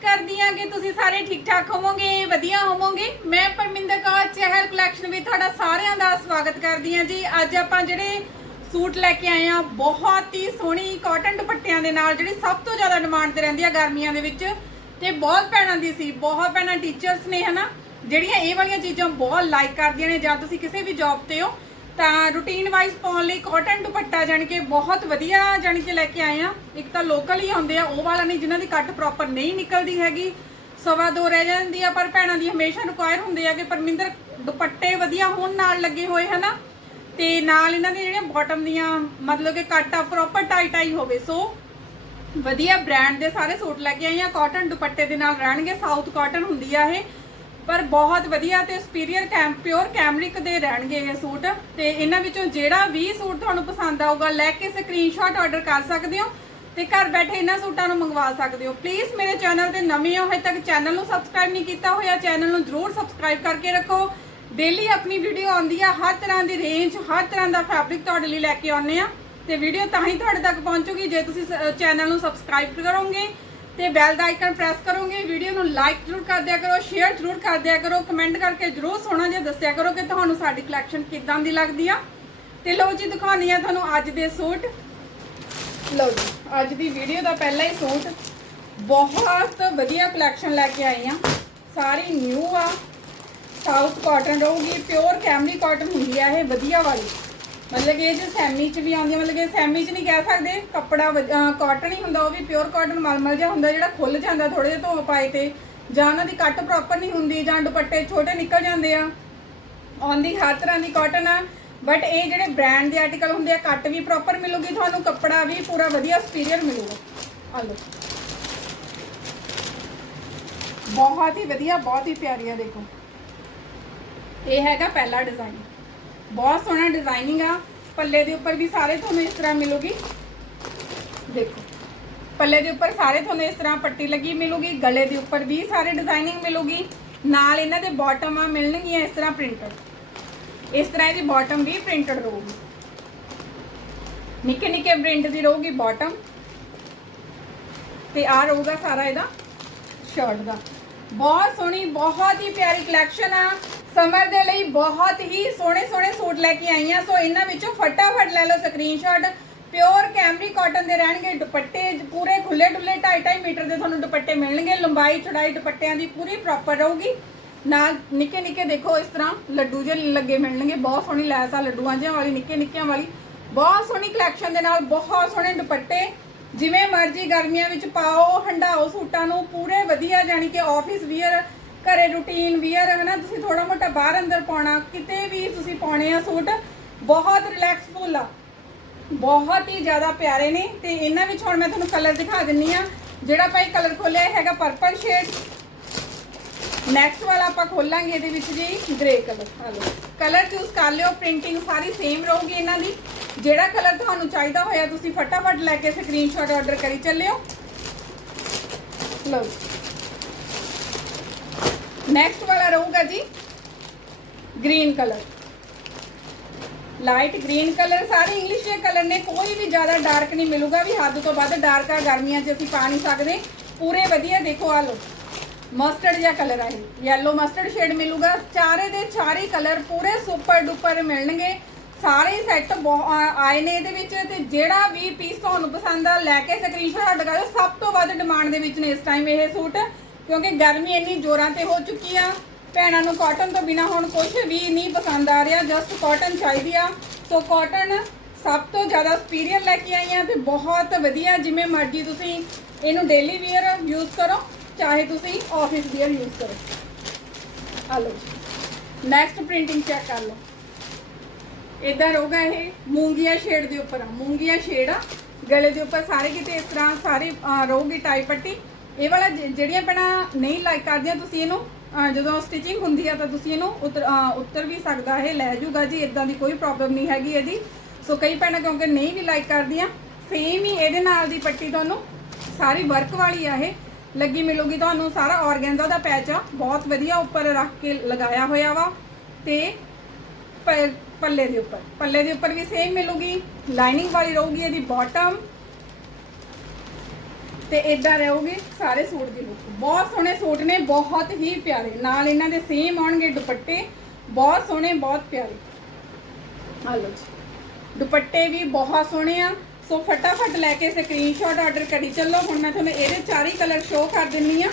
ਕਰਦੀ ਹਾਂ ਕਿ ਤੁਸੀਂ ਸਾਰੇ ਠੀਕ ਠਾਕ ਹੋਵੋਗੇ, ਵਧੀਆ ਹੋਵੋਗੇ। ਮੈਂ ਪਰਮਿੰਦਰ ਕੌਰ, ਚਹਿਲ ਕਲੈਕਸ਼ਨ ਵਿੱਚ ਤੁਹਾਡਾ ਸਾਰਿਆਂ ਦਾ ਸਵਾਗਤ ਕਰਦੀ ਹਾਂ ਜੀ। ਅੱਜ ਆਪਾਂ ਜਿਹੜੇ ਸੂਟ ਲੈ ਕੇ ਆਏ ਆ ਬਹੁਤ ਹੀ ਸੋਹਣੀ ਕਾਟਨ ਦੁਪੱਟਿਆਂ ਦੇ ਨਾਲ, ਜਿਹੜੀ ਸਭ ਤੋਂ ਜ਼ਿਆਦਾ ਡਿਮਾਂਡ ਤੇ ਰਹਿੰਦੀ ਆ ਗਰਮੀਆਂ ਦੇ ਵਿੱਚ। ਤੇ ਬਹੁਤ ਭੈਣਾਂ ਦੀ ਸੀ, ਬਹੁਤ ਭੈਣਾਂ ਟੀਚਰਸ ਨੇ, ਹਨਾ? ਜਿਹੜੀਆਂ ਇਹ ਵਾਲੀਆਂ ਚੀਜ਼ਾਂ ਬਹੁਤ ਲਾਈਕ ਕਰਦੀਆਂ ਨੇ, ਜਾਂ ਤੁਸੀਂ ਕਿਸੇ ਵੀ ਜੌਬ ਤੇ ਹੋ ਤਾਂ ਰੂਟੀਨ ਵਾਈਜ਼ ਪਾਉਣ ਲਈ ਕਾਟਨ ਦੁਪੱਟਾ ਜਾਣੀ ਕਿ ਬਹੁਤ ਵਧੀਆ ਜਾਣੀ ਕਿ ਲੈ ਕੇ ਆਏ ਆ ਇੱਕ ਤਾਂ ਲੋਕਲ ਹੀ ਆਉਂਦੇ ਆ, ਉਹ ਵਾਲਾ ਨਹੀਂ, ਜਿਨ੍ਹਾਂ ਦੀ ਕੱਟ ਪ੍ਰੋਪਰ ਨਹੀਂ ਨਿਕਲਦੀ ਹੈਗੀ। ਸਵਾ ਦੋ ਰਹਿ ਜਾਂਦੀ ਆ, ਪਰ ਭੈਣਾਂ ਦੀ ਹਮੇਸ਼ਾ ਰਿਕੁਆਇਰ ਹੁੰਦੇ ਆ ਕਿ ਪਰਮਿੰਦਰ ਦੁਪੱਟੇ ਵਧੀਆ ਹੋਣ ਨਾਲ ਲੱਗੇ ਹੋਏ, ਹਨਾ? ਤੇ ਨਾਲ ਇਹਨਾਂ ਦੀਆਂ ਜਿਹੜੀਆਂ ਬਾਟਮ ਦੀਆਂ, ਮਤਲਬ ਕਿ ਕੱਟ ਆ ਪ੍ਰੋਪਰ ਟਾਈ ਟਾਈ ਹੋਵੇ। ਸੋ ਵਧੀਆ ਬ੍ਰਾਂਡ ਦੇ ਸਾਰੇ ਸੂਟ ਲੈ ਕੇ ਆਈ ਆ ਕਾਟਨ ਦੁਪੱਟੇ ਦੇ ਨਾਲ ਰਹਿਣਗੇ। ਸਾਊਥ ਕਾਟਨ ਹੁੰਦੀ ਆ ਇਹ। ਪਰ ਬਹੁਤ ਵਧੀਆ ਤੇ ਸੁਪੀਰੀਅਰ ਕੈਮ ਪਿਓਰ ਕੈਮਰਿਕ ਦੇ ਰਹਿਣਗੇ ਇਹ ਸੂਟ। ਤੇ ਇਹਨਾਂ ਵਿੱਚੋਂ ਜਿਹੜਾ ਵੀ ਸੂਟ ਤੁਹਾਨੂੰ ਪਸੰਦ ਆਊਗਾ, ਲੈ ਕੇ ਸਕਰੀਨਸ਼ਾਟ ਆਰਡਰ ਕਰ ਸਕਦੇ ਹੋ ਤੇ ਘਰ ਬੈਠੇ ਇਹਨਾਂ ਸੂਟਾਂ ਨੂੰ ਮੰਗਵਾ ਸਕਦੇ ਹੋ। ਪਲੀਜ਼ ਮੇਰੇ ਚੈਨਲ ਤੇ ਨਵੇਂ ਹੋ ਹਜੇ ਤੱਕ ਚੈਨਲ ਨੂੰ ਸਬਸਕ੍ਰਾਈਬ ਨਹੀਂ ਕੀਤਾ ਹੋਇਆ ਚੈਨਲ ਨੂੰ ਜਰੂਰ ਸਬਸਕ੍ਰਾਈਬ ਕਰਕੇ ਰੱਖੋ। ਡੇਲੀ ਆਪਣੀ ਵੀਡੀਓ ਆਉਂਦੀ ਆ, ਹਰ ਤਰ੍ਹਾਂ ਦੀ ਰੇਂਜ ਹਰ ਤਰ੍ਹਾਂ ਦਾ ਫੈਬਰਿਕ ਤੁਹਾਡੇ ਲਈ ਲੈ ਕੇ ਆਉਂਦੇ ਆ। ਤੇ ਵੀਡੀਓ ਤਾਂ ਹੀ ਤੁਹਾਡੇ ਤੱਕ ਪਹੁੰਚੂਗੀ ਜੇ ਤੁਸੀਂ ਚੈਨਲ ਨੂੰ ਸਬਸਕ੍ਰਾਈਬ ਕਰੋਗੇ। ਤੇ ਬੈਲ ਦਾ ਆਈਕਨ ਪ੍ਰੈਸ ਕਰੋਗੇ ਵੀਡੀਓ ਨੂੰ ਲਾਈਕ ਜ਼ਰੂਰ ਕਰ ਦਿਆ ਕਰੋ ਸ਼ੇਅਰ ਜ਼ਰੂਰ ਕਰ ਦਿਆ ਕਰੋ ਕਮੈਂਟ ਕਰਕੇ ਜ਼ਰੂਰ ਸੋਹਣਾ ਜਿਹਾ ਦੱਸਿਆ ਕਰੋ ਕਿ ਤੁਹਾਨੂੰ ਸਾਡੀ ਕਲੈਕਸ਼ਨ ਕਿੱਦਾਂ ਦੀ ਲੱਗਦੀ ਆ। ਤੇ ਲਓ ਜੀ ਦਿਖਾਉਣੀ ਆ ਤੁਹਾਨੂੰ ਅੱਜ ਦੇ ਸੂਟ। ਲਓ ਜੀ, ਅੱਜ ਦੀ ਵੀਡੀਓ ਦਾ ਪਹਿਲਾ ਹੀ ਸੂਟ। ਬਹੁਤ ਵਧੀਆ ਕਲੈਕਸ਼ਨ ਲੈ ਕੇ ਆਈ ਆ। ਸਾਰੀ ਨਿਊ ਆ। ਸਾਊਥ ਕਾਟਨ ਰਹੂਗੀ ਪਿਓਰ ਕੈਮਰੀ ਕਾਟਨ ਹੁੰਦੀ ਆ ਇਹ, ਵਧੀਆ ਵਾਲੀ। ਮਤਲਬ ਕਿ ਇਹ ਜੇ ਸੈਮੀ ਚ ਵੀ ਆਉਂਦੀ ਆ, ਮਤਲਬ ਕਿ ਸੈਮੀ ਚ ਨਹੀਂ ਕਹਿ ਸਕਦੇ, ਕੱਪੜਾ ਕਾਟਨ ਹੀ ਹੁੰਦਾ, ਉਹ ਵੀ ਪਿਓਰ ਕਾਟਨ ਮਲਮਲ ਜਿਹਾ ਹੁੰਦਾ, ਜਿਹੜਾ ਖੁੱਲ ਜਾਂਦਾ ਥੋੜੇ ਜਿਹਾ ਧੋ ਪਾਏ ਤੇ, ਜਾਂ ਉਹਨਾਂ ਦੀ ਕੱਟ ਪ੍ਰੋਪਰ ਨਹੀਂ ਹੁੰਦੀ, ਜਾਂ ਦੁਪੱਟੇ ਛੋਟੇ ਨਿਕਲ ਜਾਂਦੇ ਆ, ਆਉਂਦੀ ਹਰ ਤਰ੍ਹਾਂ ਦੀ ਕਾਟਨ ਆ ਬਟ ਇਹ ਜਿਹੜੇ ਬ੍ਰਾਂਡ ਦੇ ਆਰਟੀਕਲ ਹੁੰਦੇ ਆ, ਕੱਟ ਵੀ ਪ੍ਰੋਪਰ ਮਿਲੂਗੀ ਤੁਹਾਨੂੰ, ਕੱਪੜਾ ਵੀ ਪੂਰਾ ਵਧੀਆ ਸੁਪੀਰੀਅਰ ਮਿਲੂਗਾ। ਆ ਲਓ। ਬਹੁਤ ਹੀ ਵਧੀਆ, ਬਹੁਤ ਹੀ ਪਿਆਰੀ ਆ ਦੇਖੋ। ਇਹ ਹੈਗਾ ਪਹਿਲਾ ਡਿਜ਼ਾਈਨ ਬਹੁਤ ਸੋਹਣਾ ਡਿਜ਼ਾਈਨਿੰਗ ਆ। ਪੱਲੇ ਦੇ ਉੱਪਰ ਵੀ ਸਾਰੇ ਤੁਹਾਨੂੰ ਇਸ ਤਰ੍ਹਾਂ ਮਿਲੂਗੀ। ਦੇਖੋ। ਪੱਲੇ ਦੇ ਉੱਪਰ ਸਾਰੇ ਤੁਹਾਨੂੰ ਇਸ ਤਰ੍ਹਾਂ ਪੱਟੀ ਲੱਗੀ ਮਿਲੂਗੀ, ਗਲੇ ਦੇ ਉੱਪਰ ਵੀ ਸਾਰੇ ਡਿਜ਼ਾਈਨਿੰਗ ਮਿਲੂਗੀ, ਨਾਲ ਇਹਨਾਂ ਦੇ ਬਾਟਮ ਮਿਲਣਗੀਆਂ ਇਸ ਤਰ੍ਹਾਂ ਪ੍ਰਿੰਟਡ ਇਸ ਤਰ੍ਹਾਂ ਇਹਦੀ ਬਾਟਮ ਵੀ ਪ੍ਰਿੰਟਡ ਰਹੂਗੀ। ਨਿੱਕੇ ਨਿੱਕੇ ਪ੍ਰਿੰਟ ਦੀ ਰਹੂਗੀ ਬਾਟਮ ਤੇ ਆ ਰਹੂਗਾ ਸਾਰਾ ਇਹਦਾ ਸ਼ਰਟ ਦਾ। ਬਹੁਤ ਸੋਹਣੀ, ਬਹੁਤ ਹੀ ਪਿਆਰੀ ਕਲੈਕਸ਼ਨ ਆ। ਸਮਰ ਦੇ ਲਈ ਬਹੁਤ ਹੀ ਸੋਹਣੇ ਸੋਹਣੇ ਸੂਟ ਲੈ ਕੇ ਆਈਆਂ ਸੋ ਇਹਨਾਂ ਵਿੱਚੋਂ ਫਟਾਫਟ ਲੈ ਲਓ ਸਕਰੀਨਸ਼ਾਟ। ਪਿਓਰ ਕੈਮਰੀ ਕਾਟਨ ਦੇ ਰਹਿਣਗੇ ਦੁਪੱਟੇ, ਪੂਰੇ ਖੁੱਲੇ ਡੁੱਲੇ 2.5 ਮੀਟਰ ਦੇ ਤੁਹਾਨੂੰ ਦੁਪੱਟੇ ਮਿਲਣਗੇ। ਲੰਬਾਈ ਚੌੜਾਈ ਦੁਪੱਟਿਆਂ ਦੀ ਪੂਰੀ ਪ੍ਰੋਪਰ ਰਹੂਗੀ। ਨਾਲ ਨਿੱਕੇ ਨਿੱਕੇ ਦੇਖੋ ਇਸ ਤਰ੍ਹਾਂ ਲੱਡੂ ਜਿਹੇ ਲੱਗੇ ਮਿਲਣਗੇ, ਬਹੁਤ ਸੋਹਣੀ ਲੈਸ ਆ ਲੱਡੂਆਂ ਜਿਹਾ ਵਾਲੀ, ਨਿੱਕੇ ਨਿੱਕਿਆਂ ਵਾਲੀ। ਬਹੁਤ ਸੋਹਣੀ ਕਲੈਕਸ਼ਨ ਦੇ ਨਾਲ ਬਹੁਤ ਸੋਹਣੇ ਦੁਪੱਟੇ। ਜਿਵੇਂ ਮਰਜ਼ੀ ਗਰਮੀਆਂ ਵਿੱਚ ਪਾਓ ਹੰਡਾਓ ਸੂਟਾਂ ਨੂੰ ਪੂਰੇ ਵਧੀਆ ਜਾਨੀ ਕਿ ਆਫਿਸ ਵੀਅਰ ਘਰੇ ਰੂਟੀਨ ਵੀਅਰ ਹੈ ਨਾ, ਤੁਸੀਂ ਥੋੜਾ ਮੋਟਾ ਬਾਹਰ ਅੰਦਰ ਪਾਉਣਾ, ਕਿਤੇ ਵੀ ਤੁਸੀਂ ਪਾਉਣੇ ਆ ਸੂਟ, ਬਹੁਤ ਰਿਲੈਕਸਫੁਲ ਆ। ਬਹੁਤ ਹੀ ਜ਼ਿਆਦਾ ਪਿਆਰੇ ਨੇ, ਤੇ ਇਹਨਾਂ ਵਿੱਚ ਹੁਣ ਮੈਂ ਤੁਹਾਨੂੰ ਕਲਰ ਦਿਖਾ ਦਿੰਨੀ ਆ। ਜਿਹੜਾ ਭਾਈ ਕਲਰ ਖੋਲਿਆ ਹੈਗਾ ਪਰਪਲ ਸ਼ੇਡ ਨੈਕਸਟ ਵਾਲਾ ਆਪਾਂ ਖੋਲਾਂਗੇ ਇਹਦੇ ਵਿੱਚ ਜੀ grey colour yellow colour choose ਕਰ ਲਿਓ ਪ੍ਰਿੰਟਿੰਗ ਸਾਰੀ ਸੇਮ ਰਹੂਗੀ ਇਹਨਾਂ ਦੀ। ਜਿਹੜਾ ਕਲਰ ਤੁਹਾਨੂੰ ਚਾਹੀਦਾ ਹੋਇਆ, ਤੁਸੀਂ ਫਟਾਫਟ ਲੈ ਕੇ ਸਕਰੀਨਸ਼ਾਟ ਆਰਡਰ ਕਰੀ ਚੱਲਿਓ। ਲਓ ਨੈਕਸਟ ਵਾਲਾ ਰਹੂਗਾ ਜੀ green colour light green colour ਸਾਰੇ ਇੰਗਲਿਸ਼ ਦੇ ਕਲਰ ਨੇ, ਕੋਈ ਵੀ ਜ਼ਿਆਦਾ ਡਾਰਕ ਨਹੀਂ ਮਿਲੂਗਾ, ਵੀ ਹੱਦ ਤੋਂ ਵੱਧ ਡਾਰਕ ਆ ਗਰਮੀਆਂ 'ਚ ਅਸੀਂ ਪਾ ਨਹੀਂ ਸਕਦੇ। ਪੂਰੇ ਵਧੀਆ ਦੇਖੋ ਆ ਲਓ। ਮਸਟਰਡ ਜਿਹਾ ਕਲਰ ਆ ਇਹ। ਯੈਲੋ ਮਸਟਰਡ ਸ਼ੇਡ ਮਿਲੂਗਾ। ਚਾਰੇ ਦੇ ਚਾਰੇ ਕਲਰ ਪੂਰੇ ਸੁਪਰ ਡੁਪਰ ਮਿਲਣਗੇ। ਸਾਰੇ ਸੈੱਟ ਆਏ ਨੇ ਇਹਦੇ ਵਿੱਚ ਤੇ ਜਿਹੜਾ ਵੀ ਪੀਸ ਤੁਹਾਨੂੰ ਪਸੰਦ ਆ, ਲੈ ਕੇ ਸਕਰੀਨਸ਼ਾਟ ਲਗਾਓ ਸਭ ਤੋਂ ਵੱਧ ਡਿਮਾਂਡ ਦੇ ਵਿੱਚ ਨੇ ਇਸ ਟਾਈਮ ਇਹ ਸੂਟ ਕਿਉਂਕਿ ਗਰਮੀ ਇੰਨੀ ਜ਼ੋਰਾਂ ਤੇ ਹੋ ਚੁੱਕੀ ਆ। ਭੈਣਾਂ ਨੂੰ ਕਾਟਨ ਤੋਂ ਬਿਨਾ ਹੁਣ ਕੁਝ ਵੀ ਨਹੀਂ ਪਸੰਦ ਆ ਰਿਹਾ ਜਸਟ ਕਾਟਨ ਚਾਹੀਦੀ ਆ। ਸੋ ਕਾਟਨ ਸਭ ਤੋਂ ਜ਼ਿਆਦਾ ਸੁਪੀਰੀਅਰ ਲੈ ਕੇ ਆਈਆਂ ਆ ਤੇ ਬਹੁਤ ਵਧੀਆ, ਜਿਵੇਂ ਮਰਜ਼ੀ ਤੁਸੀਂ ਇਹਨੂੰ ਡੇਲੀ ਵੇਅਰ ਯੂਜ਼ ਕਰੋ, ਚਾਹੇ ਤੁਸੀਂ ਆਫਿਸ ਵੇਅਰ ਯੂਜ਼ ਕਰੋ। ਆ ਲਓ ਜੀ। ਨੈਕਸਟ ਪ੍ਰਿੰਟਿੰਗ ਚੈੱਕ ਕਰ ਲਓ। ਇਦਾਂ ਰਹੂਗਾ ਇਹ ਮੂੰਗੀਆ ਸ਼ੇਡ ਦੇ ਉੱਪਰ ਆ। ਮੂੰਗੀਆ ਸ਼ੇਡ ਆ, ਗਲੇ ਦੇ ਉੱਪਰ ਸਾਰੇ ਕਿਤੇ ਇਸ ਤਰ੍ਹਾਂ ਸਾਰੀ ਰਹੂਗੀ, ਟਾਈ ਪੱਟੀ। ਇਹ ਵਾਲਾ ਜਿ- ਜਿਹੜੀਆਂ ਪੈਣਾ ਨਹੀਂ ਲਾਈਕ ਕਰਦੀਆਂ, ਤੁਸੀਂ ਇਹਨੂੰ ਜਦੋਂ ਸਟਿਚਿੰਗ ਹੁੰਦੀ ਆ ਤਾਂ ਤੁਸੀਂ ਇਹਨੂੰ ਉਤਰ ਉਤਰ ਵੀ ਸਕਦਾ, ਇਹ ਲੈ ਜੂਗਾ ਜੀ ਇਦਾਂ ਦੀ ਕੋਈ ਪ੍ਰੋਬਲਮ ਨਹੀਂ ਹੈਗੀ ਇਹਦੀ। ਸੋ ਕਈ ਪੈਣਾ ਕਿਉਂਕਿ ਨਹੀਂ ਵੀ ਲਾਈਕ ਕਰਦੀਆਂ ਸੇਮ ਹੀ ਇਹਦੇ ਨਾਲ ਦੀ ਪੱਟੀ ਤੁਹਾਨੂੰ ਸਾਰੀ ਵਰਕ ਵਾਲੀ ਆ ਇਹ। ਲੱਗੀ ਮਿਲੂਗੀ ਤੁਹਾਨੂੰ ਸਾਰਾ ਆਰਗੈਂਜ਼ਾ ਦਾ ਪੈਚ ਆ, ਬਹੁਤ ਵਧੀਆ ਉੱਪਰ ਰੱਖ ਕੇ ਲਗਾਇਆ ਹੋਇਆ ਵਾ, ਤੇ ਪੱਲੇ ਦੇ ਉੱਪਰ। ਪੱਲੇ ਦੇ ਉੱਪਰ ਵੀ ਸੇਮ ਮਿਲੂਗੀ ਲਾਈਨਿੰਗ ਵਾਲੀ ਰਹੂਗੀ ਇਹਦੀ ਬਾਟਮ ਤੇ ਇਦਾਂ ਰਹੋਗੇ ਸਾਰੇ ਸੂਟ ਦੀ ਲੁੱਕ ਬਹੁਤ ਸੋਹਣੇ ਸੂਟ ਨੇ, ਬਹੁਤ ਹੀ ਪਿਆਰੇ। ਨਾਲ ਇਹਨਾਂ ਦੇ ਸੇਮ ਆਉਣਗੇ ਦੁਪੱਟੇ। ਬਹੁਤ ਸੋਹਣੇ, ਬਹੁਤ ਪਿਆਰੇ। ਆ ਲਓ ਜੀ। ਦੁਪੱਟੇ ਵੀ ਬਹੁਤ ਸੋਹਣੇ ਆ। ਸੋ ਫਟਾਫਟ ਲੈ ਕੇ ਸਕਰੀਨਸ਼ਾਟ ਆਰਡਰ ਕਰੀ ਚੱਲੋ। ਹੁਣ ਮੈਂ ਤੁਹਾਨੂੰ ਇਹਦੇ ਚਾਰ ਹੀ ਕਲਰ ਸ਼ੋਅ ਕਰ ਦਿੰਨੀ ਆ।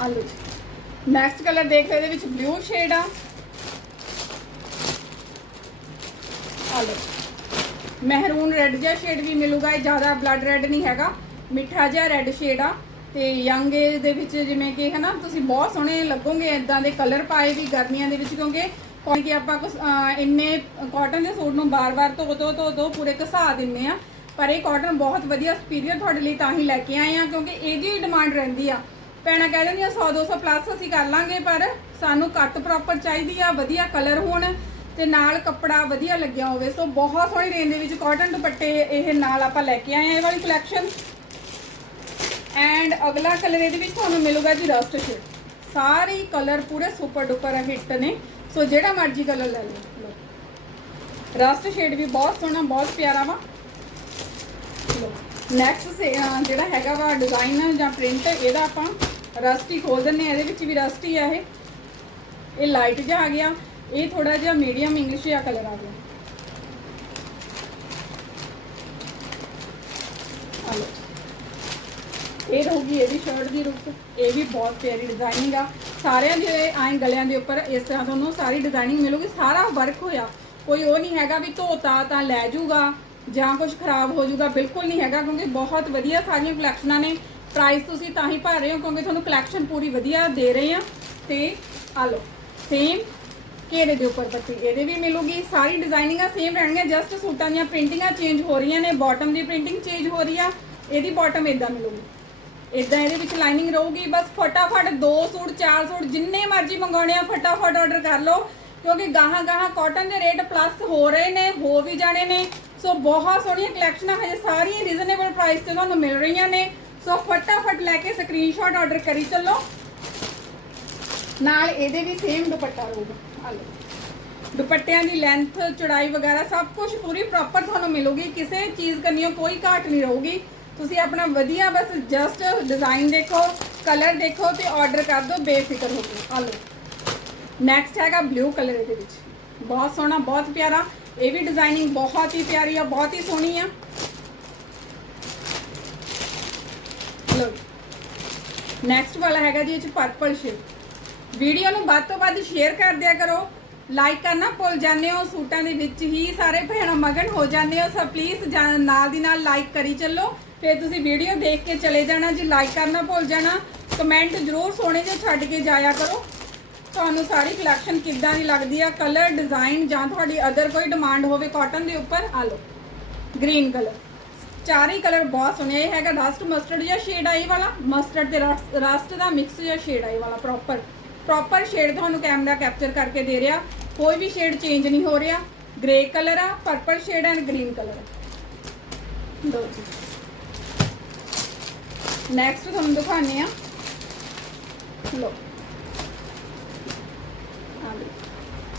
ਆ ਲਓ ਜੀ। ਨੈਕਸਟ ਕਲਰ ਦੇਖ ਲਓ, ਇਹਦੇ ਵਿੱਚ ਬਲੂ ਸ਼ੇਡ ਆ। ਆ ਲਓ ਮਹਿਰੂਨ ਰੈੱਡ ਜਿਹਾ ਸ਼ੇਡ ਵੀ ਮਿਲੂਗਾ ਇਹ ਜ਼ਿਆਦਾ ਬਲੱਡ ਰੈੱਡ ਨਹੀਂ ਹੈਗਾ ਮਿੱਠਾ ਜਿਹਾ ਰੈੱਡ ਸ਼ੇਡ ਆ। ਤੇ ਯੰਗ ਏਜ ਦੇ ਵਿੱਚ ਜਿਵੇਂ ਕਿ ਹਨਾ ਤੁਸੀਂ ਬਹੁਤ ਸੋਹਣੇ ਲੱਗੋਗੇ ਇਦਾਂ ਦੇ ਕਲਰ ਪਾਏ ਵੀ ਗਰਮੀਆਂ ਦੇ ਵਿੱਚ ਕਿਉਂਕਿ ਕੋਈ ਕਿ ਆਪਾਂ ਕੁਛ, ਇੰਨੇ ਕਾਟਨ ਦੇ ਸੂਟ ਨੂੰ ਬਾਰ-ਬਾਰ ਧੋ ਧੋ ਧੋ ਧੋ ਪੂਰੇ ਘਸਾ ਦਿੰਨੇ ਆ। ਪਰ ਇਹ ਕਾਟਨ ਬਹੁਤ ਵਧੀਆ ਸੁਪੀਰੀਅਰ ਤੁਹਾਡੇ ਲਈ ਤਾਂ ਹੀ ਲੈ ਕੇ ਆਏ ਆ ਕਿਉਂਕਿ ਇਹਦੀ ਡਿਮਾਂਡ ਰਹਿੰਦੀ ਆ। ਭੈਣਾਂ ਕਹਿ ਦਿੰਦੀਆਂ 100 200 ਪਲੱਸ ਅਸੀਂ ਕਰ ਲਾਂਗੇ ਪਰ ਸਾਨੂੰ ਕੱਟ ਪ੍ਰੋਪਰ ਚਾਹੀਦੀ ਆ ਵਧੀਆ ਕਲਰ ਹੋਣ। ਤੇ ਨਾਲ ਕੱਪੜਾ ਵਧੀਆ ਲੱਗਿਆ ਹੋਵੇ, ਸੋ ਬਹੁਤ ਸੋਹਣੀ ਰੇਂਜ ਦੇ ਵਿੱਚ ਕਾਟਨ ਦੁਪੱਟੇ ਇਹ ਨਾਲ ਆਪਾਂ ਲੈ ਕੇ ਆਏ ਆ ਇਹ ਵਾਲੀ ਕਲੈਕਸ਼ਨ ਐਂਡ ਅਗਲਾ ਕਲਰ ਇਹਦੇ ਵਿੱਚ ਤੁਹਾਨੂੰ ਮਿਲੂਗਾ ਜੀ ਰਸਟ ਸ਼ੇਡ ਸਾਰੇ ਕਲਰ ਪੂਰੇ ਸੁਪਰ ਡੁਪਰ ਹਿੱਟ ਨੇ। ਸੋ ਜਿਹੜਾ ਮਰਜ਼ੀ ਕਲਰ ਲੈ ਲਓ ਰਸਟ ਸ਼ੇਡ ਵੀ ਬਹੁਤ ਸੋਹਣਾ, ਬਹੁਤ ਪਿਆਰਾ ਵਾ। ਨੈਕਸਟ ਜਿਹੜਾ ਹੈਗਾ ਵਾ ਡਿਜ਼ਾਈਨ ਜਾਂ ਪ੍ਰਿੰਟ ਇਹਦਾ ਆਪਾਂ ਰਸਟ ਹੀ ਖੋਲ ਦਿੰਨੇ ਆ ਇਹਦੇ ਵਿੱਚ ਵੀ ਰਸਟ ਹੀ ਆ ਇਹ। ਇਹ ਲਾਈਟ ਜਿਹਾ ਆ ਗਿਆ। ਇਹ ਥੋੜਾ ਜਿਹਾ ਮੀਡੀਅਮ ਇੰਗਲਿਸ਼ ਜਿਹਾ ਕਲਰ ਆ ਗਿਆ। ਆ ਇਹ ਰਹੂਗੀ ਇਹਦੀ ਸ਼ਰਟ ਦੀ ਰੁੱਕ ਇਹ ਵੀ ਬਹੁਤ ਪਿਆਰੀ ਡਿਜ਼ਾਈਨਿੰਗ ਆ। ਸਾਰਿਆਂ ਦੇ ਐਂ ਗਲਿਆਂ ਦੇ ਉੱਪਰ ਇਸ ਤਰ੍ਹਾਂ ਤੁਹਾਨੂੰ ਸਾਰੀ ਡਿਜ਼ਾਈਨਿੰਗ ਮਿਲੂਗੀ, ਸਾਰਾ ਵਰਕ ਹੋਇਆ। ਕੋਈ ਉਹ ਨਹੀਂ ਹੈਗਾ ਵੀ ਧੋਤਾ ਤਾਂ ਲੈ ਜਾਊਗਾ ਜਾਂ ਕੁਝ ਖਰਾਬ ਹੋ ਜਾਊਗਾ, ਬਿਲਕੁਲ ਨਹੀਂ ਹੈਗਾ, ਕਿਉਂਕਿ ਬਹੁਤ ਵਧੀਆ ਸਾਰੀਆਂ ਕਲੈਕਸ਼ਨਾਂ ਨੇ। ਪ੍ਰਾਈਸ ਤੁਸੀਂ ਤਾਂ ਹੀ ਭਰ ਰਹੇ ਹੋ, ਕਿਉਂਕਿ ਤੁਹਾਨੂੰ ਕਲੈਕਸ਼ਨ ਪੂਰੀ ਵਧੀਆ ਦੇ ਰਹੇ ਆ। ਤੇ ਆ ਲਓ ਸੇਮ ਘੇਰੇ ਦੇ ਉੱਪਰ ਪੱਟੀ ਇਹਦੇ ਵੀ ਮਿਲੂਗੀ। ਸਾਰੀ ਡਿਜ਼ਾਈਨਿੰਗਾਂ ਸੇਮ ਰਹਿਣਗੀਆਂ ਜਸਟ ਸੂਟਾਂ ਦੀਆਂ ਪ੍ਰਿੰਟਿੰਗਾਂ ਚੇਂਜ ਹੋ ਰਹੀਆਂ ਨੇ ਬਾਟਮ ਦੀ ਪ੍ਰਿੰਟਿੰਗ ਚੇਂਜ ਹੋ ਰਹੀ ਆ, ਇਹਦੀ ਬਾਟਮ ਇਦਾਂ ਮਿਲੂਗੀ। ਇਦਾਂ ਇਹਦੇ ਵਿੱਚ ਲਾਈਨਿੰਗ ਰਹੂਗੀ, ਬਸ ਫਟਾਫਟ ਦੋ ਸੂਟ, ਚਾਰ ਸੂਟ ਜਿੰਨੇ ਮਰਜ਼ੀ ਮੰਗਾਉਣੇ ਆ, ਫਟਾਫਟ ਆਰਡਰ ਕਰ ਲਓ, ਕਿਉਂਕਿ ਗਾਹਾਂ ਗਾਹਾਂ ਕਾਟਨ ਦੇ ਰੇਟ ਪਲੱਸ ਹੋ ਰਹੇ ਨੇ, ਹੋ ਵੀ ਜਾਣੇ ਨੇ। ਸੋ ਬਹੁਤ ਸੋਹਣੀਆਂ ਕਲੈਕਸ਼ਨਾਂ ਹਜੇ ਸਾਰੀਆਂ ਰੀਜ਼ਨੇਬਲ ਪ੍ਰਾਈਸ ਤੇ ਤੁਹਾਨੂੰ ਮਿਲ ਰਹੀਆਂ ਨੇ। ਸੋ ਫਟਾਫਟ ਲੈ ਕੇ ਸਕਰੀਨਸ਼ਾਟ ਆਰਡਰ ਕਰੀ ਚੱਲੋ। ਨਾਲ ਇਹਦੇ ਵੀ ਸੇਮ ਦੁਪੱਟਾ ਰਹੂਗਾ। ਦੁਪੱਟਿਆਂ ਦੀ ਲੈਂਥ ਚੌੜਾਈ ਵਗੈਰਾ ਸਭ ਕੁਝ ਪੂਰੀ ਪ੍ਰੋਪਰ ਤੁਹਾਨੂੰ ਮਿਲੂਗੀ। ਕਿਸੇ ਚੀਜ਼ ਕਰਨੀਓ ਕੋਈ ਘਾਟ ਨਹੀਂ ਰਹੂਗੀ। ਤੁਸੀਂ ਆਪਣਾ ਵਧੀਆ ਬਸ ਜਸਟ ਡਿਜ਼ਾਈਨ ਦੇਖੋ ਕਲਰ ਦੇਖੋ ਤੇ ਆਰਡਰ ਕਰ ਦਿਓ, ਬੇਫਿਕਰ ਹੋ ਕੇ। ਆ ਲਓ ਨੈਕਸਟ ਹੈਗਾ ਬਲੂ ਕਲਰ ਦੇ ਵਿੱਚ। ਬਹੁਤ ਸੋਹਣਾ, ਬਹੁਤ ਪਿਆਰਾ। ਇਹ ਵੀ ਡਿਜ਼ਾਈਨਿੰਗ ਬਹੁਤ ਹੀ ਪਿਆਰੀ ਆ, ਬਹੁਤ ਹੀ ਸੋਹਣੀ ਆ। ਲਓ ਨੈਕਸਟ ਵਾਲਾ ਹੈਗਾ ਜੀ, ਇਹ ਚ ਪਰਪਲ ਸ਼ੇਡ ਵੀਡੀਓ ਨੂੰ ਵੱਧ ਤੋਂ ਵੱਧ ਸ਼ੇਅਰ ਕਰ ਦਿਆ ਕਰੋ। ਲਾਈਕ ਕਰਨਾ ਭੁੱਲ ਜਾਂਦੇ ਹੋ। ਸੂਟਾਂ ਦੇ ਵਿੱਚ ਹੀ ਸਾਰੇ ਭੈਣਾਂ ਮਗਨ ਹੋ ਜਾਂਦੇ ਹੋ। ਸੋ ਪਲੀਜ਼ ਨਾਲ ਦੀ ਨਾਲ ਲਾਈਕ ਕਰੀ ਚੱਲੋ। ਫਿਰ ਤੁਸੀਂ ਵੀਡੀਓ ਦੇਖ ਕੇ ਚਲੇ ਜਾਣਾ। ਜੀ ਲਾਈਕ ਕਰਨਾ ਭੁੱਲ ਜਾਣਾ ਕਮੈਂਟ ਜ਼ਰੂਰ ਸੋਹਣੇ ਜਿਹੇ ਛੱਡ ਕੇ ਜਾਇਆ ਕਰੋ। ਤੁਹਾਨੂੰ ਸਾਰੀ ਕਲੈਕਸ਼ਨ ਕਿੱਦਾਂ ਦੀ ਲੱਗਦੀ ਆ? ਕਲਰ ਡਿਜ਼ਾਈਨ ਜਾਂ ਤੁਹਾਡੀ ਅਦਰ ਕੋਈ ਡਿਮਾਂਡ ਹੋਵੇ ਕਾਟਨ ਦੇ ਉੱਪਰ, ਆ ਲਓ। ਗ੍ਰੀਨ ਕਲਰ ਚਾਰੇ ਕਲਰ ਬਹੁਤ ਸੋਹਣੇ ਇਹ ਹੈਗਾ ਰਸਟ ਮਸਟਰਡ ਜਾਂ ਸ਼ੇਡ ਆਈ ਵਾਲਾ। ਮਸਟਰਡ ਤੇ ਰਸਟ ਦਾ ਮਿਕਸ ਜਾਂ ਸ਼ੇਡ ਆਈ ਵਾਲਾ ਪ੍ਰੋਪਰ ਪ੍ਰੋਪਰ ਸ਼ੇਡ ਤੁਹਾਨੂੰ ਕੈਮਰਾ ਕੈਪਚਰ ਕਰਕੇ ਦੇ ਰਿਹਾ। ਕੋਈ ਵੀ ਸ਼ੇਡ ਚੇਂਜ ਨਹੀਂ ਹੋ ਰਿਹਾ। ਗ੍ਰੇ ਕਲਰ ਆ purple shade and green colour ਦੋ ਜੀ। ਨੈਕਸਟ ਤੁਹਾਨੂੰ ਦਿਖਾਉਂਦੇ ਆ ਲੋ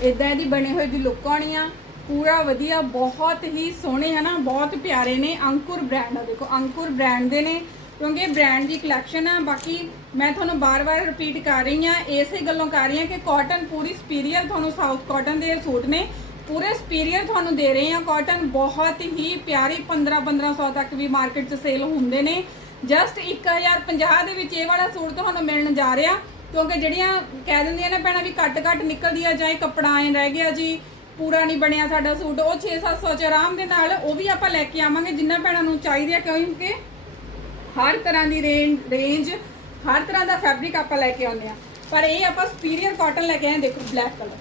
ਇਦਾਂ ਇਹਦੀ ਬਣੀ ਹੋਈ ਦੀ ਲੁੱਕ ਆਉਣੀ ਆ। ਪੂਰਾ ਵਧੀਆ, ਬਹੁਤ ਹੀ ਸੋਹਣੇ ਹਨਾ, ਬਹੁਤ ਪਿਆਰੇ ਨੇ। ਅੰਕੁਰ ਬ੍ਰਾਂਡ ਆ, ਦੇਖੋ, ਅੰਕੁਰ ਬ੍ਰਾਂਡ ਦੇ ਨੇ। ਕਿਉਂਕਿ ਇਹ ਬ੍ਰਾਂਡ ਦੀ ਕਲੈਕਸ਼ਨ ਆ, ਬਾਕੀ ਮੈਂ ਤੁਹਾਨੂੰ ਬਾਰ-ਬਾਰ ਰਿਪੀਟ ਕਰ ਰਹੀ ਆ ਇਸੇ ਗੱਲੋਂ ਕਰ ਰਹੀ ਆ ਕਿ ਕਾਟਨ ਪੂਰੀ ਸੁਪੀਰੀਅਰ ਤੁਹਾਨੂੰ ਸਾਊਥ ਕਾਟਨ ਦੇ ਸੂਟ ਨੇ। ਪੂਰੇ ਸੁਪੀਰੀਅਰ ਤੁਹਾਨੂੰ ਦੇ ਰਹੇ ਆ ਕਾਟਨ ਬਹੁਤ ਹੀ ਪਿਆਰੀ 15 1500 ਤੱਕ ਵੀ ਮਾਰਕੀਟ 'ਚ ਸੇਲ ਹੁੰਦੇ ਨੇ। ਜਸਟ 1050 ਦੇ ਵਿੱਚ ਇਹ ਵਾਲਾ ਸੂਟ ਤੁਹਾਨੂੰ ਮਿਲਣ ਜਾ ਰਿਹਾ, ਕਿਉਂਕਿ ਜਿਹੜੀਆਂ ਕਹਿ ਦਿੰਦੀਆਂ ਨੇ ਭੈਣਾਂ ਵੀ ਕੱਟ ਕੱਟ ਨਿਕਲਦੀ ਆ ਜਾਂ ਇਹ ਕੱਪੜਾ ਐ ਰਹਿ ਗਿਆ ਜੀ, ਪੂਰਾ ਨਹੀਂ ਬਣਿਆ ਸਾਡਾ ਸੂਟ, ਉਹ 6-700 ਚ ਆਰਾਮ ਦੇ ਨਾਲ ਉਹ ਵੀ ਆਪਾਂ ਲੈ ਕੇ ਆਵਾਂਗੇ, ਜਿੰਨਾ ਭੈਣਾਂ ਨੂੰ ਚਾਹੀਦੀ ਆ, ਕਿਉਂਕਿ ਹਰ ਤਰ੍ਹਾਂ ਦੀ ਰੇਂਜ ਰੇਂਜ, ਹਰ ਤਰ੍ਹਾਂ ਦਾ ਫੈਬਰਿਕ ਆਪਾਂ ਲੈ ਕੇ ਆਉਂਦੇ ਆ ਪਰ ਇਹ ਆਪਾਂ ਸੁਪੀਰੀਅਰ ਕਾਟਨ ਲੈ ਕੇ ਆਏ ਦੇਖੋ ਬਲੈਕ ਕਲਰ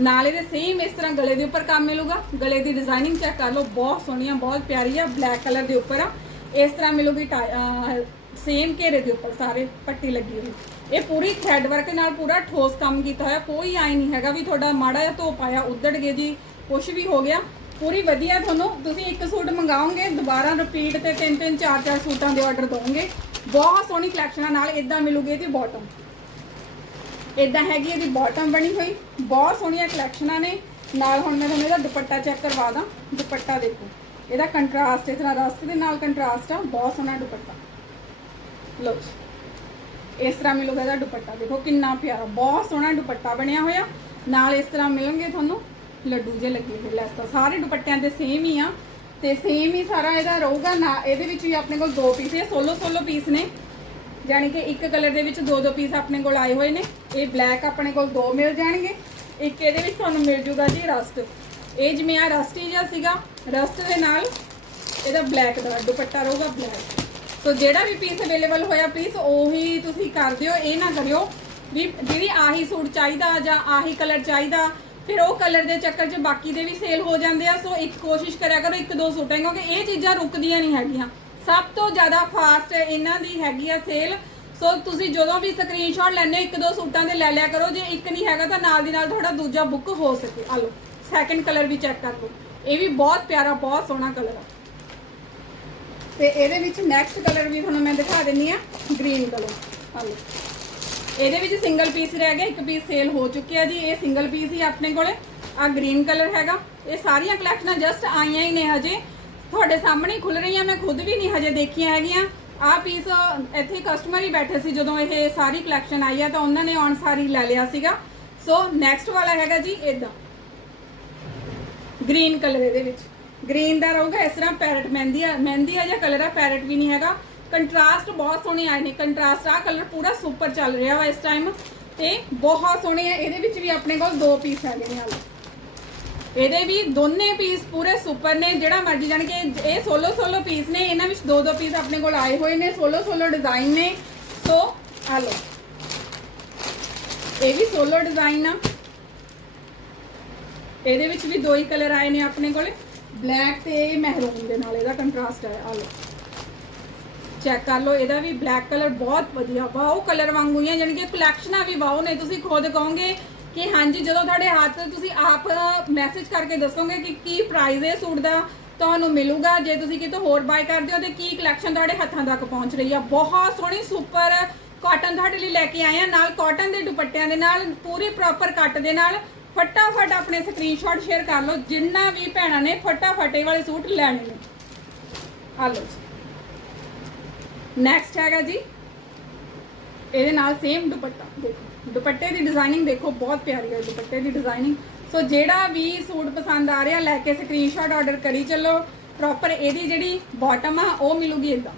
ਨਾਲ ਇਹਦੇ ਸੇਮ ਇਸ ਤਰ੍ਹਾਂ ਗਲੇ ਦੇ ਉੱਪਰ ਕੰਮ ਮਿਲੂਗਾ। ਗਲੇ ਦੀ ਡਿਜ਼ਾਈਨਿੰਗ ਚੈੱਕ ਕਰ ਲਓ, ਬਹੁਤ ਸੋਹਣੀ ਆ ਬਹੁਤ ਪਿਆਰੀ ਆ ਬਲੈਕ ਕਲਰ ਦੇ ਉੱਪਰ ਆ। ਇਸ ਤਰ੍ਹਾਂ ਮਿਲੂਗੀ ਸੇਮ ਘੇਰੇ ਦੇ ਉੱਪਰ, ਸਾਰੇ ਪੱਟੀ ਲੱਗੀ ਹੋਈ। ਇਹ ਪੂਰੀ ਥ੍ਰੈਡ ਵਰਕ ਨਾਲ ਪੂਰਾ ਠੋਸ ਕੰਮ ਕੀਤਾ ਹੋਇਆ। ਕੋਈ ਆਈ ਨਹੀਂ ਹੈਗਾ ਵੀ ਤੁਹਾਡਾ ਮਾੜਾ ਜਿਹਾ ਧੋ ਪਾਇਆ, ਉਧੜ ਗਏ ਜੀ ਕੁਝ ਵੀ ਹੋ ਗਿਆ। ਪੂਰੀ ਵਧੀਆ ਤੁਹਾਨੂੰ। ਤੁਸੀਂ ਇੱਕ ਸੂਟ ਮੰਗਾਓਗੇ, ਦੁਬਾਰਾ ਰਿਪੀਟ ਤੇ ਤਿੰਨ ਤਿੰਨ, ਚਾਰ ਚਾਰ ਸੂਟਾਂ ਦੇ ਆਰਡਰ ਦੋਗੇ ਬਹੁਤ ਸੋਹਣੀ ਕਲੈਕਸ਼ਨਾਂ ਨਾਲ ਇਦਾਂ ਮਿਲੂਗੀ ਇਹਦੀ ਬਾਟਮ ਇਦਾਂ ਹੈਗੀ ਇਹਦੀ ਬਾਟਮ ਬਣੀ ਹੋਈ। ਬਹੁਤ ਸੋਹਣੀਆਂ ਕਲੈਕਸ਼ਨਾਂ ਨੇ। ਨਾਲ ਹੁਣ ਮੈਂ ਤੁਹਾਨੂੰ ਇਹਦਾ ਦੁਪੱਟਾ ਚੈੱਕ ਕਰਵਾ ਦਾਂ। ਦੁਪੱਟਾ ਦੇਖੋ। ਇਹਦਾ ਕੰਟਰਾਸਟ ਇਸ ਤਰ੍ਹਾਂ ਰਸਤ ਦੇ ਨਾਲ ਕੰਟਰਾਸਟ ਆ। ਬਹੁਤ ਸੋਹਣਾ ਦੁਪੱਟਾ। ਲਓ ਇਸ ਤਰ੍ਹਾਂ ਮਿਲੂਗਾ ਇਹਦਾ ਦੁਪੱਟਾ। ਦੇਖੋ ਕਿੰਨਾ ਪਿਆਰਾ, ਬਹੁਤ ਸੋਹਣਾ ਦੁਪੱਟਾ ਬਣਿਆ ਹੋਇਆ। ਨਾਲ ਇਸ ਤਰ੍ਹਾਂ ਮਿਲਣਗੇ ਤੁਹਾਨੂੰ ਲੱਡੂ ਜੇ ਲੱਗੇ ਹੋਏ ਲੈਸ ਤਾਂ ਸਾਰੇ ਦੁਪੱਟਿਆਂ ਦੇ ਸੇਮ ਹੀ ਆ। ਤੇ ਸੇਮ ਹੀ ਸਾਰਾ ਇਹਦਾ ਰਹੂਗਾ ਨਾ, ਇਹਦੇ ਵਿੱਚ ਵੀ ਆਪਣੇ ਕੋਲ ਦੋ ਪੀਸ ਹੈ ਸੋਲੋ ਸੋਲੋ ਪੀਸ ਨੇ। ਯਾਨੀ ਕਿ ਇੱਕ ਕਲਰ ਦੇ ਵਿੱਚ ਦੋ ਦੋ ਪੀਸ ਆਪਣੇ ਕੋਲ ਆਏ ਹੋਏ ਨੇ। ਇਹ ਬਲੈਕ ਆਪਣੇ ਕੋਲ ਦੋ ਮਿਲ ਜਾਣਗੇ। ਇੱਕ ਇਹਦੇ ਵਿੱਚ ਤੁਹਾਨੂੰ ਮਿਲ ਜੂਗਾ ਜੀ ਰਸਟ ਇਹ ਜਿਵੇਂ ਆ ਰਸਟੀ ਜਿਹਾ ਸੀਗਾ ਰਸਟ ਦੇ ਨਾਲ ਇਹਦਾ ਬਲੈਕ ਦਾ ਦੁਪੱਟਾ ਰਹੂਗਾ ਬਲੈਕ ਸੋ ਜਿਹੜਾ ਵੀ ਪੀਸ ਅਵੇਲੇਬਲ ਹੋਇਆ ਪਲੀਜ਼ ਉਹੀ ਤੁਸੀਂ ਕਰ ਦਿਓ, ਇਹ ਨਾ ਕਰਿਓ ਵੀ ਜਿਹੜੀ ਆਹੀ ਸੂਟ ਚਾਹੀਦਾ ਜਾਂ ਆਹੀ ਕਲਰ ਚਾਹੀਦਾ ਫਿਰ ਉਹ ਕਲਰ ਦੇ ਚੱਕਰ 'ਚ ਬਾਕੀ ਦੇ ਵੀ ਸੇਲ ਹੋ ਜਾਂਦੇ ਆ, ਸੋ ਇੱਕ ਕੋਸ਼ਿਸ਼ ਕਰਿਆ ਕਰੋ, ਇੱਕ ਦੋ ਸੂਟਾਂ, ਕਿਉਂਕਿ ਇਹ ਚੀਜ਼ਾਂ ਰੁਕਦੀਆਂ ਨਹੀਂ ਹੈਗੀਆਂ। ਸਭ ਤੋਂ ਜ਼ਿਆਦਾ ਫਾਸਟ ਇਹਨਾਂ ਦੀ ਹੈਗੀ ਆ ਸੇਲ ਸੋ ਤੁਸੀਂ ਜਦੋਂ ਵੀ ਸਕਰੀਨਸ਼ਾਟ ਲੈਣੇ ਇੱਕ ਦੋ ਸੂਟਾਂ ਦੇ ਲੈ ਲਿਆ ਕਰੋ, ਜੇ ਇੱਕ ਨਹੀਂ ਹੈਗਾ ਤਾਂ ਨਾਲ ਦੀ ਨਾਲ ਤੁਹਾਡਾ ਦੂਜਾ ਬੁੱਕ ਹੋ ਸਕੇ। ਆ ਲਓ ਸੈਕੰਡ ਕਲਰ ਵੀ ਚੈੱਕ ਕਰ ਲਓ। ਇਹ ਵੀ ਬਹੁਤ ਪਿਆਰਾ, ਬਹੁਤ ਸੋਹਣਾ ਕਲਰ ਆ। ਤੇ ਇਹਦੇ ਵਿੱਚ ਨੈਕਸਟ ਕਲਰ ਵੀ ਤੁਹਾਨੂੰ ਮੈਂ ਦਿਖਾ ਦਿੰਨੀ ਆ ਗ੍ਰੀਨ ਕਲਰ ਆ ਲਓ। ਇਹਦੇ ਵਿੱਚ ਸਿੰਗਲ ਪੀਸ ਰਹਿ ਗਿਆ, ਇੱਕ ਪੀਸ ਸੇਲ ਹੋ ਚੁੱਕਿਆ ਜੀ। ਇਹ ਸਿੰਗਲ ਪੀਸ ਹੀ ਆਪਣੇ ਕੋਲੇ। ਆ ਗ੍ਰੀਨ ਕਲਰ ਹੈਗਾ। ਇਹ ਸਾਰੀਆਂ ਕਲੈਕਸ਼ਨਾਂ ਜਸਟ ਆਈਆਂ ਹੀ ਨੇ ਹਜੇ। ਤੁਹਾਡੇ ਸਾਹਮਣੇ ਹੀ ਖੁੱਲ ਰਹੀਆਂ, ਮੈਂ ਖੁਦ ਵੀ ਨਹੀਂ ਹਜੇ ਦੇਖੀਆਂ ਹੈਗੀਆਂ। ਆ ਪੀਸ ਇੱਥੇ ਕਸਟਮਰ ਹੀ ਬੈਠੇ ਸੀ ਜਦੋਂ ਇਹ ਸਾਰੀ ਕਲੈਕਸ਼ਨ ਆਈ ਆ, ਤਾਂ ਉਹਨਾਂ ਨੇ ਔਨ ਸਾਰੀ ਲੈ ਲਿਆ ਸੀਗਾ। ਸੋ ਨੈਕਸਟ ਵਾਲਾ ਹੈਗਾ ਜੀ ਇਦਾਂ ਗ੍ਰੀਨ ਕਲਰ ਇਹਦੇ ਵਿੱਚ। ਗ੍ਰੀਨ ਦਾ ਰਹੂਗਾ, ਇਸ ਤਰ੍ਹਾਂ ਪੈਰਟ ਮਹਿੰਦੀ ਆ ਮਹਿੰਦੀ ਆ ਜਾਂ ਕਲਰ ਆ ਪੈਰਟ ਵੀ ਨਹੀਂ ਹੈਗਾ। ਕੰਟਰਾਸਟ ਬਹੁਤ ਸੋਹਣੇ ਆਏ ਨੇ। ਕੰਟਰਾਸਟ ਆ ਕਲਰ ਪੂਰਾ ਸੁਪਰ ਚੱਲ ਰਿਹਾ ਵਾ ਇਸ ਟਾਈਮ ਤੇ ਬਹੁਤ ਸੋਹਣੇ ਆ। ਇਹਦੇ ਵਿੱਚ ਵੀ ਆਪਣੇ ਕੋਲ ਦੋ ਪੀਸ ਹੈਗੇ ਨੇ ਆ ਇਹਦੇ ਵੀ ਦੋਨੇ ਪੀਸ ਪੂਰੇ ਸੁਪਰ ਨੇ। ਜਿਹੜਾ ਮਰਜ਼ੀ ਜਾਣ ਕਿ ਇਹ ਸੋਲੋ ਸੋਲੋ ਪੀਸ ਨੇ, ਇਹਨਾਂ ਵਿੱਚ ਦੋ ਦੋ ਪੀਸ ਆਪਣੇ ਕੋਲ ਆਏ ਹੋਏ ਨੇ। ਸੋਲੋ ਸੋਲੋ ਡਿਜ਼ਾਈਨ ਨੇ। ਸੋ ਆ ਲਓ। ਇਹ ਵੀ ਸੋਲੋ ਡਿਜ਼ਾਈਨ ਆ। ਇਹਦੇ ਵਿੱਚ ਵੀ ਦੋ ਹੀ ਕਲਰ ਆਏ ਨੇ ਆਪਣੇ ਕੋਲੇ। ਬਲੈਕ ਤੇ ਮਹਿਰੂਨ ਦੇ ਨਾਲ ਇਹਦਾ ਕੰਟਰਾਸਟ ਹੈ। ਆ ਲਓ। ਚੈੱਕ ਕਰ ਲਓ, ਇਹਦਾ ਵੀ ਬਲੈਕ ਕਲਰ ਬਹੁਤ ਵਧੀਆ, ਵਾਓ ਕਲਰ ਵਾਂਗੂ ਹੀ ਆ, ਜਾਣੀ ਕਿ ਕਲੈਕਸ਼ਨਾਂ ਵੀ ਵਾਓ ਨੇ, ਤੁਸੀਂ ਖੁਦ ਕਹੋਗੇ ਕਿ ਹਾਂਜੀ, ਜਦੋਂ ਤੁਹਾਡੇ ਹੱਥ ਤੁਸੀਂ ਆਪ ਮੈਸੇਜ ਕਰਕੇ ਦੱਸੋਗੇ ਕਿ ਕੀ ਪ੍ਰਾਈਸ ਹੈ ਸੂਟ ਦਾ, ਤੁਹਾਨੂੰ ਮਿਲੂਗਾ, ਜੇ ਤੁਸੀਂ ਕਿਤੋਂ ਹੋਰ ਬਾਈ ਕਰਦੇ ਹੋ ਤੇ ਕੀ ਕਲੈਕਸ਼ਨ ਤੁਹਾਡੇ ਹੱਥਾਂ ਤੱਕ ਪਹੁੰਚ ਰਹੀ ਆ। ਬਹੁਤ ਸੋਹਣੀ ਸੁਪਰ ਕਾਟਨ ਤੁਹਾਡੇ ਲਈ ਲੈ ਕੇ ਆਏ ਆ, ਨਾਲ ਕਾਟਨ ਦੇ ਦੁਪੱਟਿਆਂ ਦੇ ਨਾਲ, ਪੂਰੇ ਪ੍ਰੋਪਰ ਕੱਟ ਦੇ ਨਾਲ, ਫਟਾਫਟ ਆਪਣੇ ਸਕਰੀਨਸ਼ਾਟ ਸ਼ੇਅਰ ਕਰ ਲਓ, ਜਿੰਨਾ ਵੀ ਭੈਣਾਂ ਨੇ ਫਟਾਫਟ ਵਾਲੇ ਸੂਟ ਲੈਣੇ ਨੇ। ਆ ਲਓ ਨੈਕਸਟ ਹੈਗਾ ਜੀ। ਇਹਦੇ ਨਾਲ ਸੇਮ ਦੁਪੱਟਾ, ਦੇਖੋ, ਦੁਪੱਟੇ ਦੀ ਡਿਜ਼ਾਈਨਿੰਗ ਦੇਖੋ, ਬਹੁਤ ਪਿਆਰੀ ਹੈ ਦੁਪੱਟੇ ਦੀ ਡਿਜ਼ਾਈਨਿੰਗ ਸੋ ਜਿਹੜਾ ਵੀ ਸੂਟ ਪਸੰਦ ਆ ਰਿਹਾ, ਲੈ ਕੇ ਸਕਰੀਨਸ਼ਾਟ ਆਰਡਰ ਕਰੀ ਚੱਲੋ। ਪ੍ਰੋਪਰ ਇਹਦੀ ਜਿਹੜੀ ਬਾਟਮ ਆ, ਉਹ ਮਿਲੂਗੀ ਇਦਾਂ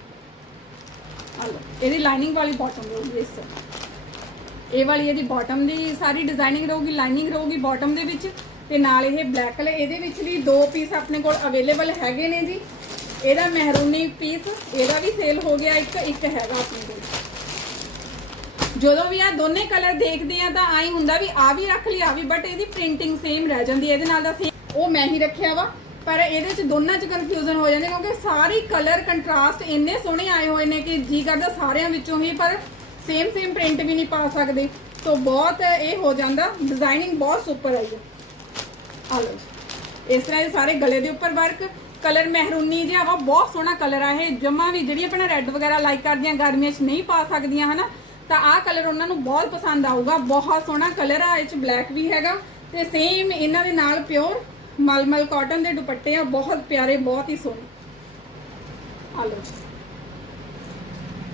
ਆ ਇਹਦੀ ਲਾਈਨਿੰਗ ਵਾਲੀ ਬਾਟਮ ਰਹੂਗੀ ਇਸ ਇਹ ਵਾਲੀ ਇਹਦੀ ਬਾਟਮ ਦੀ ਸਾਰੀ ਡਿਜ਼ਾਈਨਿੰਗ ਰਹੂਗੀ ਲਾਈਨਿੰਗ ਰਹੂਗੀ ਬਾਟਮ ਦੇ ਵਿੱਚ। ਤੇ ਨਾਲ ਇਹ ਬਲੈਕ ਕਲਰ ਇਹਦੇ ਵਿੱਚ ਵੀ ਦੋ ਪੀਸ ਆਪਣੇ ਕੋਲ ਅਵੇਲੇਬਲ ਹੈਗੇ ਨੇ ਜੀ। ਇਹਦਾ ਮਹਿਰੂਨੀ ਪੀਸ ਇਹਦਾ ਵੀ ਸੇਲ ਹੋ ਗਿਆ ਇੱਕ ਇੱਕ ਹੈਗਾ ਆਪਣੇ ਕੋਲ। ਜਦੋਂ ਵੀ ਆ ਦੋਨੇ ਕਲਰ ਦੇਖਦੇ ਆ ਤਾਂ ਆਈ ਹੁੰਦਾ ਵੀ ਆ ਵੀ ਰੱਖ ਲਈ ਆ ਵੀ ਬਟ ਇਹਦੀ ਪ੍ਰਿੰਟਿੰਗ ਸੇਮ ਰਹਿ ਜਾਂਦੀ ਹੈ ਇਹਦੇ ਨਾਲ ਦਾ same- ਉਹ ਮੈਂ ਹੀ ਰੱਖਿਆ ਵਾ, ਪਰ ਇਹਦੇ ਚ ਦੋਨਾਂ ਚ ਕਨਫਿਊਜ਼ਨ ਹੋ ਜਾਂਦੀ ਕਿਉਂਕਿ ਸਾਰੀ ਕਲਰ ਕੰਟਰਾਸਟ ਇੰਨੇ ਸੋਹਣੇ ਆਏ ਹੋਏ ਨੇ ਕਿ ਜੀ ਕਰਦਾ ਸਾਰਿਆਂ ਵਿੱਚੋਂ ਹੀ, ਪਰ ਸੇਮ ਸੇਮ ਪ੍ਰਿੰਟ ਵੀ ਨਹੀਂ ਪਾ ਸਕਦੇ। ਸੋ ਬਹੁਤ ਇਹ ਹੋ ਜਾਂਦਾ ਡਿਜ਼ਾਈਨਿੰਗ ਬਹੁਤ ਸੁਪਰ ਆਈ ਹੈ ਆ ਲਓ ਇਸ ਤਰ੍ਹਾਂ ਇਹ ਸਾਰੇ ਗਲੇ ਦੇ ਉੱਪਰ ਵਰਕ ਕਲਰ ਮਹਿਰੂਨੀ ਜਿਹਾ ਵਾ, ਬਹੁਤ ਸੋਹਣਾ ਕਲਰ ਆ ਇਹ। ਜਮਾ ਵੀ ਜਿਹੜੀ ਆਪਣਾ ਰੈੱਡ ਵਗੈਰਾ ਲਾਈਕ ਕਰਦੀਆਂ, ਗਰਮੀਆਂ 'ਚ ਨਹੀਂ ਪਾ ਸਕਦੀਆਂ, ਹਨਾ? ਤਾਂ ਆਹ ਕਲਰ ਉਹਨਾਂ ਨੂੰ ਬਹੁਤ ਪਸੰਦ ਆਊਗਾ। ਬਹੁਤ ਸੋਹਣਾ ਕਲਰ ਆ, ਇਹ 'ਚ ਬਲੈਕ ਵੀ ਹੈਗਾ। ਤੇ ਸੇਮ ਇਹਨਾਂ ਦੇ ਨਾਲ ਪਿਓਰ ਮਲਮਲ ਕਾਟਨ ਦੇ ਦੁਪੱਟੇ ਆ, ਬਹੁਤ ਪਿਆਰੇ, ਬਹੁਤ ਹੀ ਸੋਹਣੇ। ਆ ਲਓ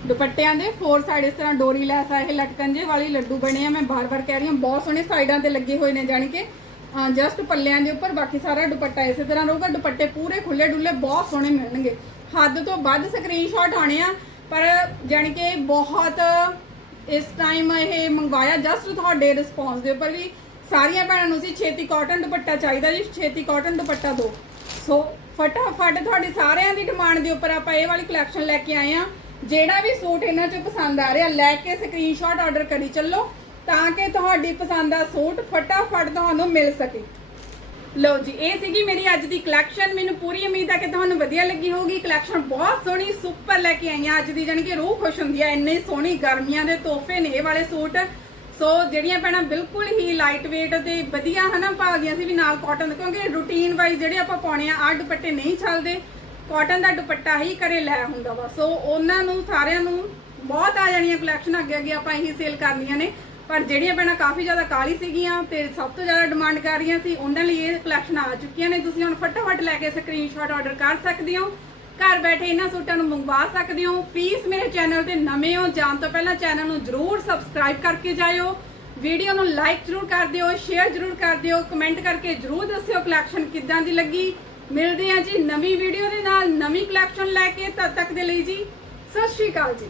ਦੁਪੱਟਿਆਂ ਦੇ ਫੋਰ ਸਾਈਡ ਇਸ ਤਰ੍ਹਾਂ ਡੋਰੀ ਲੈਸ ਆ, ਇਹ ਲਟਕੰਜੇ ਵਾਲੀ ਲੱਡੂ ਬਣੇ ਆ, ਮੈਂ ਬਾਰ-ਬਾਰ ਕਹਿ ਰਹੀ ਹਾਂ, ਬਹੁਤ ਸੋਹਣੇ ਸਾਈਡਾਂ ਤੇ ਲੱਗੇ ਹੋਏ ਨੇ ਜਾਣੀ ਕਿ। ਜਸਟ ਪੱਲਿਆਂ ਦੇ ਉੱਪਰ, ਬਾਕੀ ਸਾਰਾ ਦੁਪੱਟਾ ਇਸੇ ਤਰ੍ਹਾਂ ਰਹੂਗਾ। ਦੁਪੱਟੇ ਪੂਰੇ ਖੁੱਲੇ ਡੁੱਲੇ ਬਹੁਤ ਸੋਹਣੇ ਮਿਲਣਗੇ। ਹੱਦ ਤੋਂ ਵੱਧ ਸਕਰੀਨਸ਼ਾਟ ਆਣੇ ਆ, ਪਰ ਜਾਣੀ ਕਿ ਬਹੁਤ ਇਸ ਟਾਈਮ ਇਹ ਮੰਗਵਾਇਆ। ਜਸਟ ਤੁਹਾਡੇ ਰਿਸਪੌਂਸ ਦੇ ਉੱਪਰ ਵੀ ਸਾਰੀਆਂ ਭੈਣਾਂ ਨੂੰ ਸੀ ਛੇਤੀ ਕਾਟਨ ਦੁਪੱਟਾ ਚਾਹੀਦਾ ਜੀ, ਛੇਤੀ ਕਾਟਨ ਦੁਪੱਟਾ ਦਿਓ ਸੋ ਫਟਾਫਟ ਤੁਹਾਡੀ ਸਾਰਿਆਂ ਦੀ ਡਿਮਾਂਡ ਦੇ ਉੱਪਰ ਆਪਾਂ ਇਹ ਵਾਲੀ ਕਲੈਕਸ਼ਨ ਲੈ ਕੇ ਆਏ ਆ। ਜਿਹੜਾ ਵੀ ਸੂਟ ਇਹਨਾਂ ਚੋਂ ਪਸੰਦ ਆ ਰਿਹਾ, ਲੈ ਕੇ ਸਕਰੀਨਸ਼ਾਟ ਆਰਡਰ ਕਰੀ ਚੱਲੋ। ਤਾਂ ਕਿ ਤੁਹਾਡੀ ਪਸੰਦ ਦਾ ਸੂਟ ਫਟਾਫਟ ਤੁਹਾਨੂੰ ਮਿਲ ਸਕੇ। ਲਓ ਜੀ, ਇਹ ਸੀਗੀ ਮੇਰੀ ਅੱਜ ਦੀ ਕਲੈਕਸ਼ਨ ਮੈਨੂੰ ਪੂਰੀ ਉਮੀਦ ਹੈ ਕਿ ਤੁਹਾਨੂੰ ਵਧੀਆ ਲੱਗੀ ਹੋਊਗੀ। ਕਲੈਕਸ਼ਨ ਬਹੁਤ ਸੋਹਣੀ ਸੁਪਰ ਲੈ ਕੇ ਆਈਆਂ ਅੱਜ ਦੀ, ਜਾਣੀ ਕਿ ਰੂਹ ਖੁਸ਼ ਹੁੰਦੀ ਹੈ ਇੰਨੇ ਸੋਹਣੀ ਗਰਮੀਆਂ ਦੇ ਤੋਹਫੇ ਨੇ ਇਹ ਵਾਲੇ ਸੂਟ। ਸੋ ਜਿਹੜੀਆਂ ਭੈਣਾਂ ਬਿਲਕੁਲ ਹੀ ਲਾਈਟ weight ਤੇ ਵਧੀਆ, ਹਨਾ, ਭਾਲਦੀਆਂ ਸੀ ਵੀ ਨਾਲ ਕਾਟਨ ਕਿਉਂਕਿ ਰੂਟੀਨ ਵਾਈਜ਼ ਜਿਹੜੇ ਆਪਾਂ ਪਾਉਣੇ ਆ ਆ ਦੁਪੱਟੇ ਨਹੀਂ ਚੱਲਦੇ। ਕਾਟਨ ਦਾ ਦੁਪੱਟਾ ਹੀ ਕਰੇ ਲੈ ਹੁੰਦਾ ਵਾ। ਸੋ ਉਹਨਾਂ ਨੂੰ ਸਾਰਿਆਂ ਨੂੰ ਬਹੁਤ ਆ ਜਾਣੀਆਂ ਕਲੈਕਸ਼ਨ ਅੱਗੇ ਅੱਗੇ ਆਪਾਂ ਇਹੀ ਸੇਲ ਕਰਨੀਆਂ ਨੇ। ਪਰ ਜਿਹੜੀਆਂ ਭੈਣਾਂ ਕਾਫੀ ਜ਼ਿਆਦਾ ਕਾਲੀ ਸੀਗੀਆਂ ਤੇ ਸਭ ਤੋਂ ਜ਼ਿਆਦਾ ਡਿਮਾਂਡ ਕਰ ਰਹੀਆਂ ਸੀ, ਉਹਨਾਂ ਲਈ ਇਹ ਕਲੈਕਸ਼ਨ ਆ ਚੁੱਕੀਆਂ ਨੇ। ਤੁਸੀਂ ਹੁਣ ਫਟਾਫਟ ਲੈ ਕੇ ਸਕਰੀਨਸ਼ਾਟ ਆਰਡਰ ਕਰ ਸਕਦੇ ਹੋ। ਘਰ ਬੈਠੇ ਇਹਨਾਂ ਸੂਟਾਂ ਨੂੰ ਮੰਗਵਾ ਸਕਦੇ ਹੋ। ਪਲੀਜ਼ ਮੇਰੇ ਚੈਨਲ ਤੇ ਨਵੇਂ ਹੋ, ਜਾਣ ਤੋਂ ਪਹਿਲਾਂ ਚੈਨਲ ਨੂੰ ਜਰੂਰ ਸਬਸਕ੍ਰਾਈਬ ਕਰਕੇ ਜਾਇਓ। ਵੀਡੀਓ ਨੂੰ ਲਾਈਕ ਜਰੂਰ ਕਰ ਦਿਓ ਸ਼ੇਅਰ ਜਰੂਰ ਕਰ ਦਿਓ ਕਮੈਂਟ ਕਰਕੇ ਜਰੂਰ ਦੱਸਿਓ ਕਲੈਕਸ਼ਨ ਕਿੱਦਾਂ ਦੀ ਲੱਗੀ। ਮਿਲਦੇ ਹਾਂ ਜੀ ਨਵੀਂ ਵੀਡੀਓ ਦੇ ਨਾਲ, ਨਵੀਂ ਕਲੈਕਸ਼ਨ ਲੈ ਕੇ ਤਦ ਤੱਕ ਦੇ ਲਈ ਜੀ। ਸਤਿ ਸ਼੍ਰੀ ਅਕਾਲ ਜੀ।